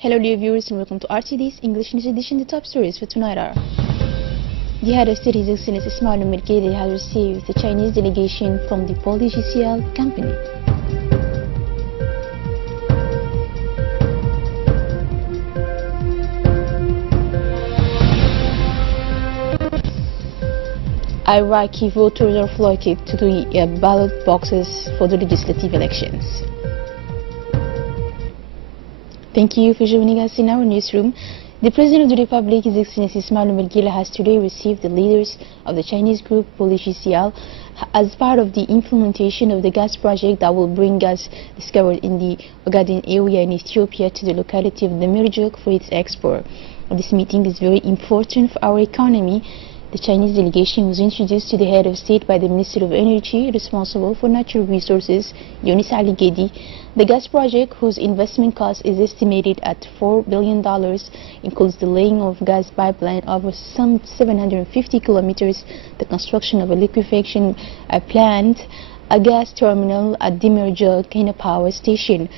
Hello dear viewers and welcome to RTD's English News Edition, the top stories for tonight are: the head of state, His Excellency Ismail Mergeli, has received the Chinese delegation from the Polygicial company. Iraqi voters are flocked to the ballot boxes for the legislative elections. Thank you for joining us in our newsroom. The President of the Republic, His Excellency Ismail Mergeli, has today received the leaders of the Chinese group Polygicial as part of the implementation of the gas project that will bring gas discovered in the Ogaden area in Ethiopia to the locality of the Mirjuk for its export. This meeting is very important for our economy. The Chinese delegation was introduced to the head of state by the Minister of Energy responsible for natural resources, Yunis Ali Gedi. The gas project, whose investment cost is estimated at $4 billion, includes the laying of gas pipeline over some 750 kilometers, the construction of a liquefaction plant, a gas terminal at Demirjuk and a power station.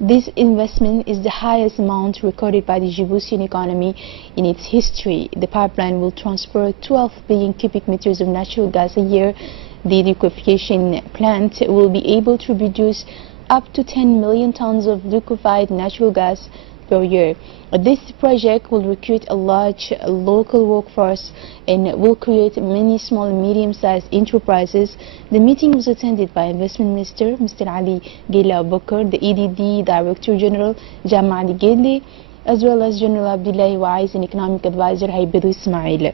This investment is the highest amount recorded by the Djiboutian economy in its history. The pipeline will transport 12 billion cubic meters of natural gas a year. The liquefaction plant will be able to produce up to 10 million tons of liquefied natural gas per year. This project will recruit a large local workforce and will create many small and medium-sized enterprises. The meeting was attended by Investment Minister Mr. Ali Gela Bakr, the EDD Director General Jama Ali Gende, as well as General Abdullahi Wais and Economic Advisor Haibidu Ismail.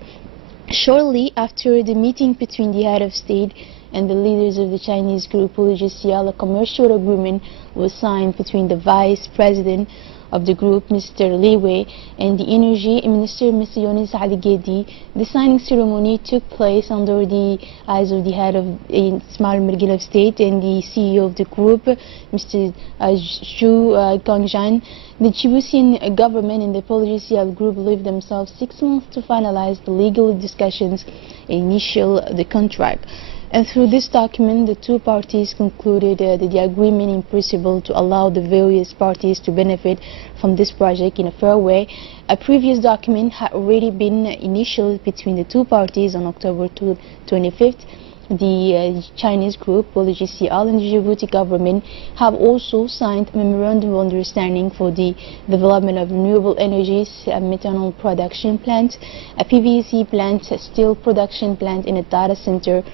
Shortly after the meeting between the head of state and the leaders of the Chinese group Polygicial, a commercial agreement was signed between the Vice President of the group, Mr. Li Wei, and the Energy Minister, Mr. Yunis Ali Gedi. The signing ceremony took place under the eyes of the head of Ismail Mergeli of State and the CEO of the group, Mr. Zhu Gongzhan. The Djiboutian government and the Polygicial group leave themselves 6 months to finalize the legal discussions and initial the contract. And through this document, the two parties concluded the agreement in principle to allow the various parties to benefit from this project in a fair way. A previous document had already been initialed between the two parties on October 25th. The Chinese group, Polygicial, and the Djibouti government have also signed a memorandum of understanding for the development of renewable energies, a methanol production plant, a PVC plant, a steel production plant, and a data center.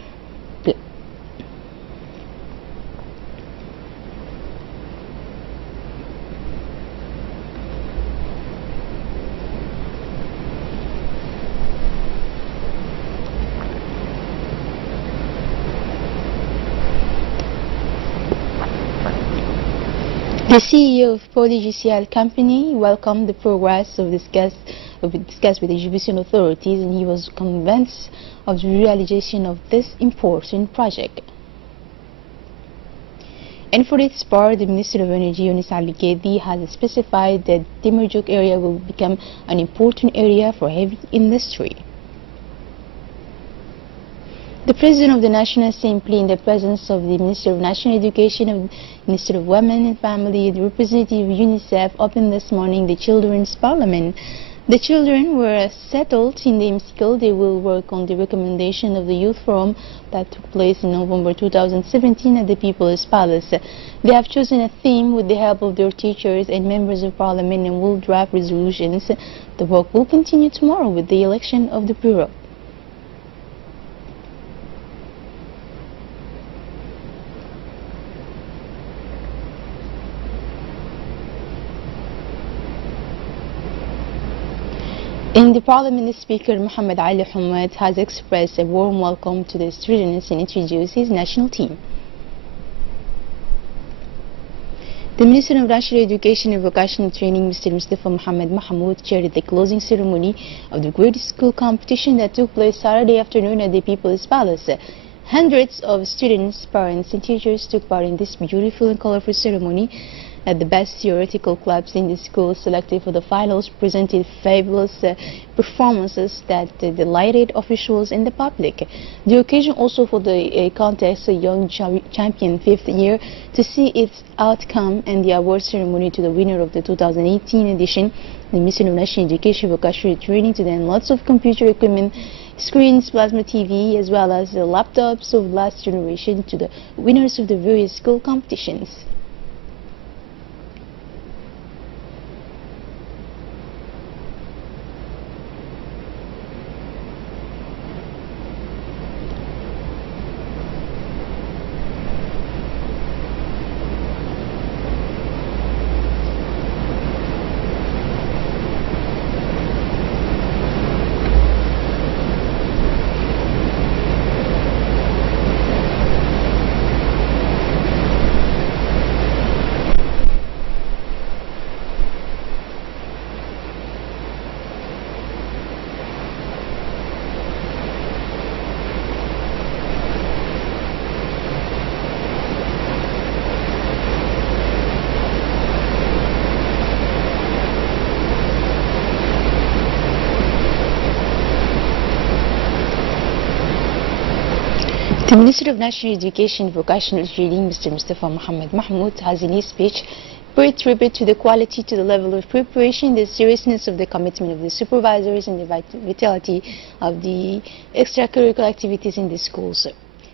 The CEO of Polygicial company welcomed the progress of discussed with the Djiboutian authorities, and he was convinced of the realization of this important project. And for its part, the Minister of Energy, Yunis Ali Gedi, has specified that the Demirjuk area will become an important area for heavy industry. The President of the National Assembly, in the presence of the Minister of National Education, of Minister of Women and Family, and the representative of UNICEF, opened this morning the Children's Parliament. The children were settled in the hemicycle. They will work on the recommendation of the Youth Forum that took place in November 2017 at the People's Palace. They have chosen a theme with the help of their teachers and members of Parliament and will draft resolutions. The work will continue tomorrow with the election of the Bureau. In the Parliament, the Speaker Muhammad Ali Hamad has expressed a warm welcome to the students and introduced his national team. The Minister of National Education and Vocational Training, Mr. Mustafa Muhammad Mahmoud, chaired the closing ceremony of the grade school competition that took place Saturday afternoon at the People's Palace. Hundreds of students, parents and teachers took part in this beautiful and colorful ceremony. The best theoretical clubs in the school selected for the finals presented fabulous performances that delighted officials and the public. The occasion also for the contest, a young champion 5th year, to see its outcome and the award ceremony to the winner of the 2018 edition. The Ministry of National Education vocational training to them lots of computer equipment, screens, plasma TV, as well as the laptops of last generation to the winners of the various school competitions. The Minister of National Education and Vocational Training, Mr. Mustafa Mohammed Mahmoud, has in his speech paid tribute to the quality, to the level of preparation, the seriousness of the commitment of the supervisors, and the vitality of the extracurricular activities in the schools.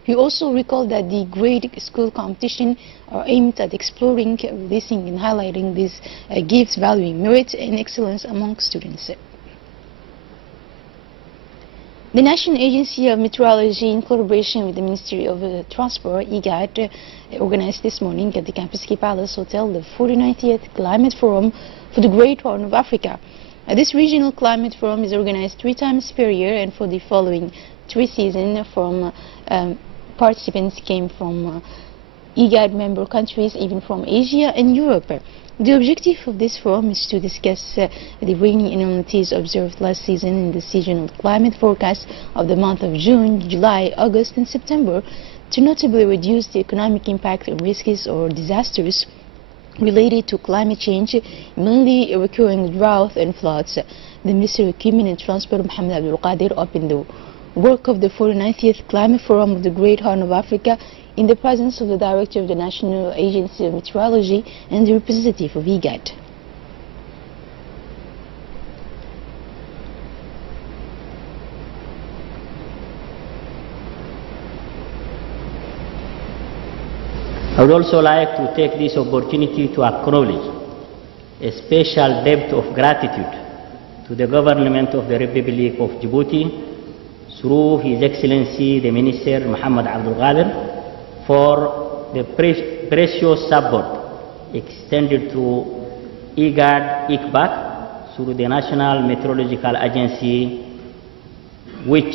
He also recalled that the grade school competition are aimed at exploring, releasing, and highlighting these gifts, valuing merit and excellence among students. The National Agency of Meteorology, in collaboration with the Ministry of Transport, IGAD, organized this morning at the Campus Key Palace Hotel the 49th Climate Forum for the Great Horn of Africa. This regional climate forum is organized 3 times per year, and for the following 3 seasons, participants came from IGAD member countries, even from Asia and Europe. The objective of this forum is to discuss the rainy anomalies observed last season in the seasonal climate forecast of the month of June, July, August and September, to notably reduce the economic impact of risks or disasters related to climate change, mainly recurring drought and floods. The Minister of Equipment and Transport, Mohammed Abdul Qadir, opened the work of the 49th Climate Forum of the Great Horn of Africa in the presence of the Director of the National Agency of Meteorology and the representative of IGAD. I would also like to take this opportunity to acknowledge a special debt of gratitude to the government of the Republic of Djibouti through His Excellency the Minister Mohammed Abdul Qadir for the precious support extended to IGAD through the National Meteorological Agency, which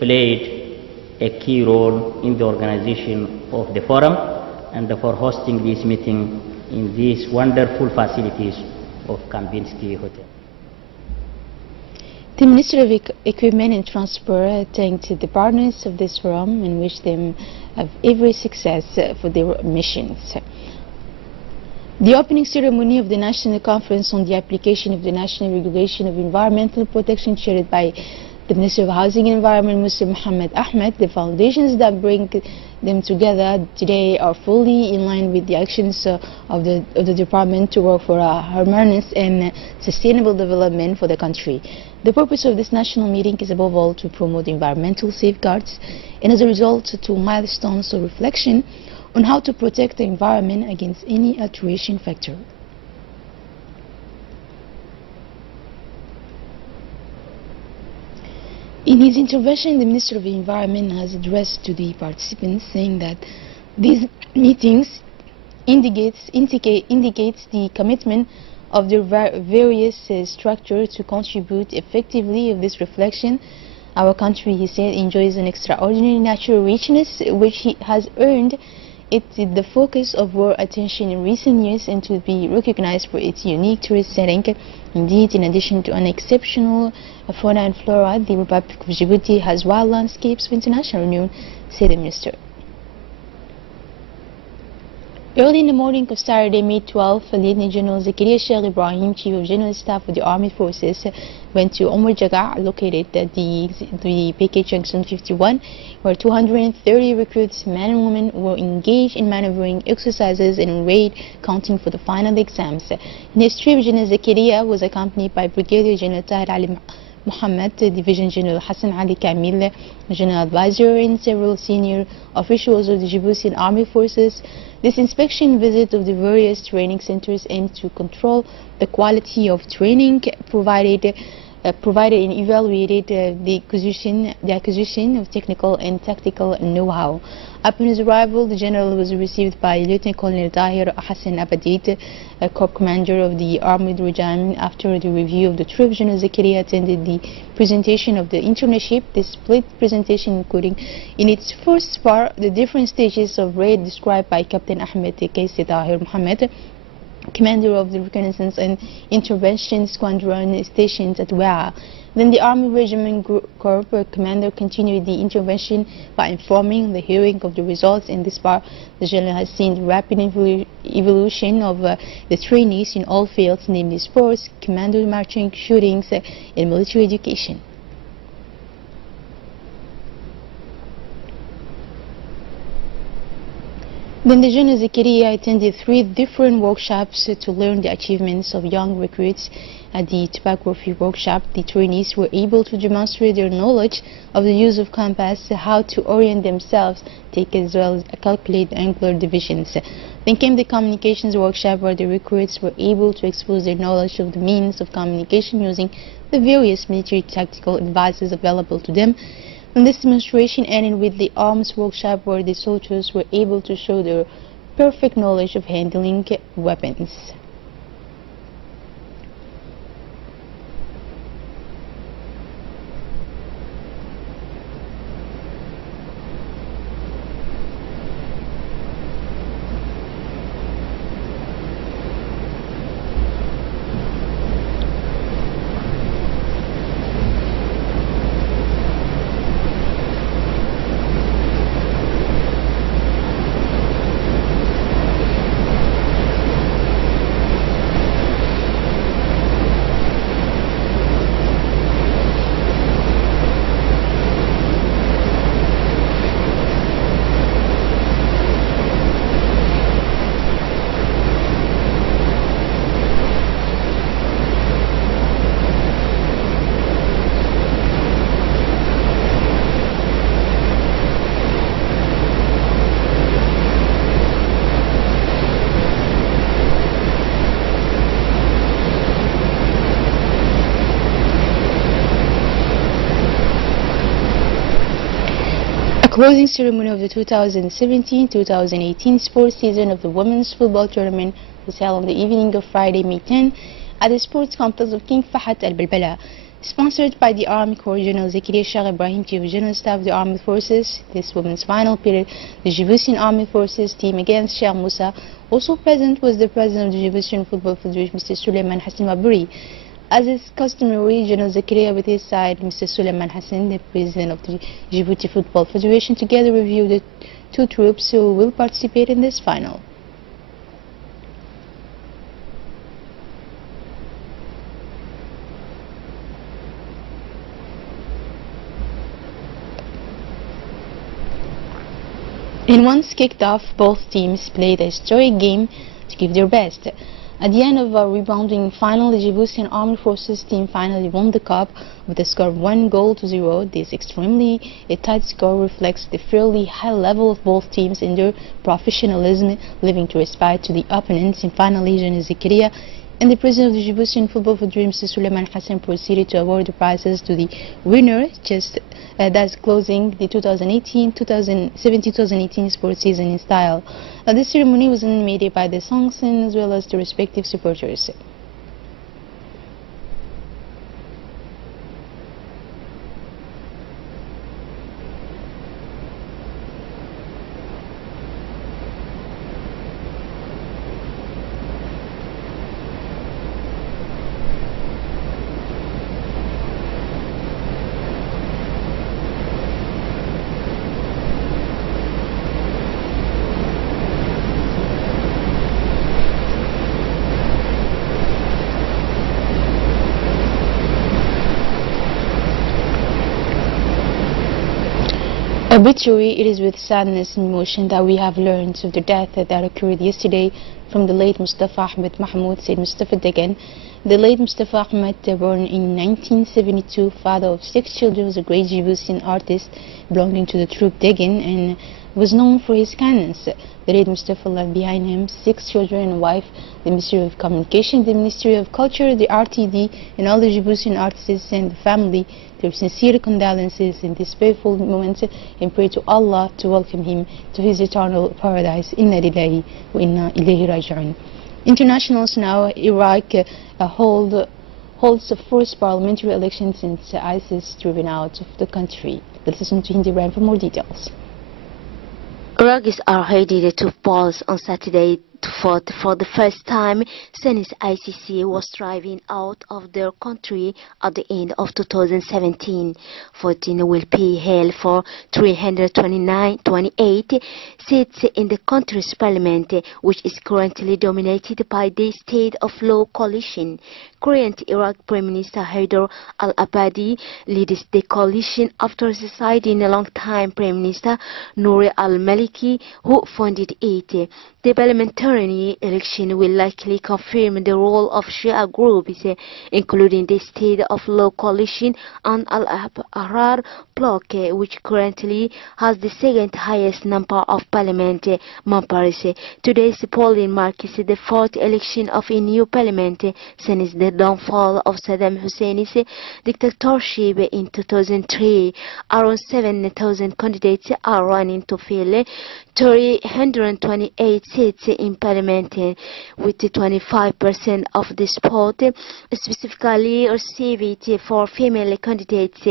played a key role in the organization of the forum and for hosting this meeting in these wonderful facilities of Kempinski Hotel. The Minister of Equipment and Transport thanked the partners of this forum and wished them of every success for their missions. The opening ceremony of the National Conference on the Application of the National Regulation of Environmental Protection, chaired by the Minister of Housing and Environment, Mr. Mohammed Ahmed. The foundations that bring them together today are fully in line with the actions of the department to work for a harmonious and sustainable development for the country. The purpose of this national meeting is above all to promote environmental safeguards and, as a result, to milestones of reflection on how to protect the environment against any alteration factor. In his intervention, the Minister of the Environment has addressed to the participants, saying that these meetings indicates the commitment of the various structures to contribute effectively of this reflection. Our country, he said, enjoys an extraordinary natural richness which has earned it the focus of world attention in recent years and to be recognized for its unique tourist setting. Indeed, in addition to an exceptional fauna and flora, the Republic of Djibouti has wild landscapes of international renown, said the Minister. Early in the morning of Saturday, May 12th, Lieutenant General Zakaria Sheikh Ibrahim, Chief of General Staff of the Armed Forces, went to Omar Jaga, located at the PK Junction 51, where 230 recruits, men and women, were engaged in maneuvering exercises and raid counting for the final exams. In his trip, General Zakaria was accompanied by Brigadier General Tahir Ali Muhammad, Division General Hassan Ali Kamil, General Advisor, and several senior officials of the Djiboutian Army Forces. This inspection visit of the various training centers aimed to control the quality of training provided and evaluated the acquisition of technical and tactical know-how. Upon his arrival, the general was received by Lieutenant Colonel Tahir Hassan Abadid, Corps Commander of the Armored Regiment. After the review of the trip, General Zakaria attended the presentation of the internship. This split presentation, including in its first part the different stages of raid described by Captain Ahmed Kaisi Tahir Mohammed, commander of the Reconnaissance and Intervention Squadron stationed at Waa. Then the Army Regiment Corps commander continued the intervention by informing the hearing of the results. In this part, the general has seen the rapid evolution of the trainees in all fields, namely sports, commando marching, shootings, and military education. Then the General Zakaria attended 3 different workshops to learn the achievements of young recruits. At the topography workshop, the trainees were able to demonstrate their knowledge of the use of compass, how to orient themselves, take as well as calculate angular divisions. Then came the communications workshop, where the recruits were able to expose their knowledge of the means of communication using the various military tactical advices available to them. And this demonstration ended with the arms workshop, where the soldiers were able to show their perfect knowledge of handling weapons. Closing ceremony of the 2017-2018 sports season of the women's football tournament was held on the evening of Friday, May 10 at the sports complex of King Fahad Al Balbala. Sponsored by the Army Corps, General Zakaria Sheikh Ibrahim, Chief of General Staff of the Armed Forces. This women's final period, the Djiboutian Armed Forces team against Sheikh Moussa. Also present was the President of the Djiboutian Football Federation, Mr. Suleiman Hassan Mabouri. As is customary, General Zakaria with his side, Mr. Suleiman Hassan, the President of the Djibouti Football Federation, together reviewed the 2 troops who will participate in this final. And once kicked off, both teams played a historic game to give their best. At the end of a rebounding final, the Djiboutian Armed Forces team finally won the cup with a score of 1-0. This extremely tight score reflects the fairly high level of both teams and their professionalism, leaving to respite to the opponents. And finally, General Zakaria and the President of the Djiboutian Football Federation, Mr. Suleiman Hassan, proceeded to award the prizes to the winner, thus closing the 2017-2018 sports season in style. This ceremony was animated by the songs as well as the respective supporters. Obituary, it is with sadness and emotion that we have learned of the death that occurred yesterday from the late Mustafa Ahmed Mahmoud Said Mustafa Degan. The late Mustafa Ahmed, born in 1972, father of 6 children, was a great Djiboutian artist belonging to the troupe Degan and was known for his kindness. The late Mustafa left behind him 6 children and a wife. The Ministry of Communication, the Ministry of Culture, the RTD, and all the Djiboutian artists and the family their sincere condolences in this painful moment and pray to Allah to welcome him to his eternal paradise. Inna lillahi wa inna ilayhi raji'un. Internationals now, Iraq holds the first parliamentary election since ISIS driven out of the country. Let's listen to Hindi Ram for more details. Iraq is headed to polls on Saturday to vote for the first time since ICC was driving out of their country at the end of 2017. Voting will be held for 328 seats in the country's parliament, which is currently dominated by the State of Law coalition. Current Iraq Prime Minister Haider al-Abadi leads the coalition after succeeding a long-time Prime Minister Nouri al-Maliki, who founded it. The parliamentary election will likely confirm the role of Shia groups, including the State of Law coalition and Al-Ahrar bloc, which currently has the second highest number of parliament members. Today's polling marks the 4th election of a new parliament since the downfall of Saddam Hussein's dictatorship in 2003. Around 7,000 candidates are running to fill 328 seats in parliament, with 25% of the spot specifically reserved for female candidates.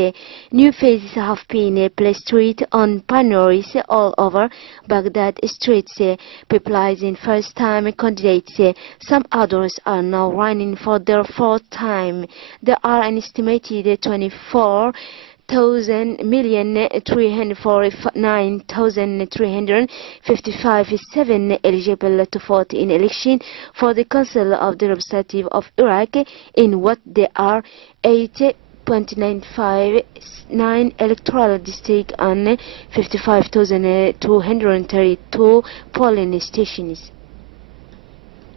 New faces have been plastered on banners all over Baghdad streets, popularizing first-time candidates. Some others are now running for their 4th time. There are an estimated 24,349,355 eligible to vote in election for the Council of the Representative of Iraq in what there are 8.959 electoral districts and 55,232 polling stations.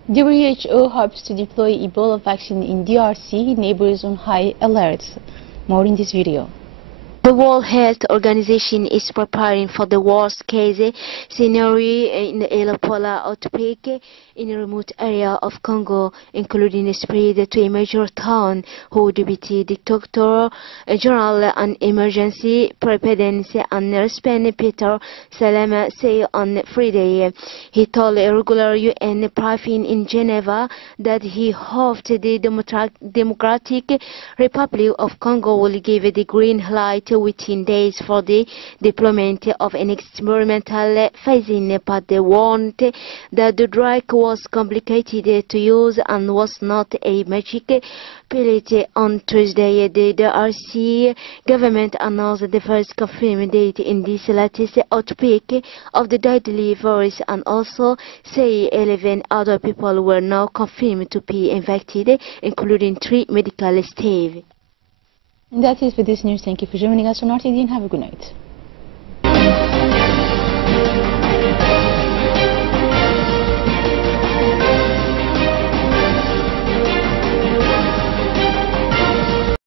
The WHO hopes to deploy Ebola vaccine in DRC, neighbors on high alert. More in this video. The World Health Organization is preparing for the worst-case scenario in the Ebola outbreak in a remote area of Congo, including a spread to a major town, who Deputy Director General on Emergency Preparedness and Response Peter Salama said on Friday. He told a regular UN briefing in Geneva that he hoped the Democratic Republic of Congo will give the green light within days for the deployment of an experimental vaccine, but they warned that the drug was complicated to use and was not a magic pillet. On Tuesday, the DRC government announced the first confirmed date in this latest outbreak of the deadly virus, and also say 11 other people were now confirmed to be infected, including 3 medical staff. And that's it for this news. Thank you for joining us on RTD and have a good night.